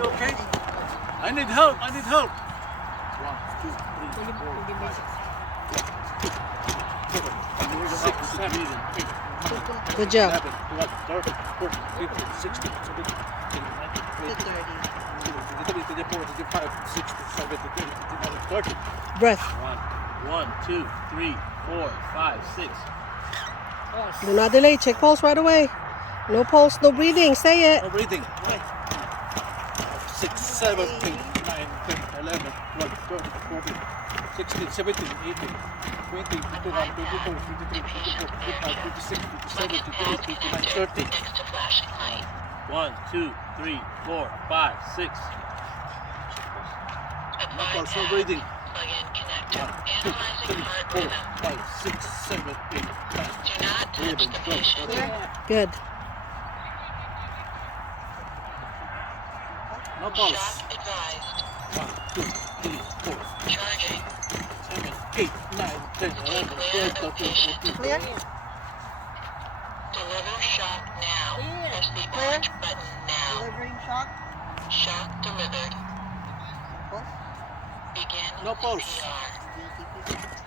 You okay? I need help. I need help. 1, 2, 3, 4, 5, 6, 7, 8, Good job. 11, 12, 13, 14, 15, 16, 17, 18, 19, 20, 21, 22, 23, 24, 25, 26, 27, 28, 29, 30. Breath. 1, 2, 3, 4, 5, 6. Do not delay. Check pulse right away. No pulse, no breathing. Say it. No breathing. 6, 7, 8, 9, 10, 11, 12, 13, 14, 16, 17, 18, 20, 21, 22, 23, 24, 25, 26, 27, 28, 29, 30. 1, 2, 3, 4, 5, 6. No pulse, no breathing. 1, 2, 3, 4, 5, 6, 7, 8, 9, 11, 12, 13. Good. No pulse. 1, 2, 3, 4, 7, 8, 9, 10, 11, 12, 13, 14. Clear? Deliver shock now. Press the orange button now. Delivering shock. Shock delivered. Pulse. Begin No pulse. CPR.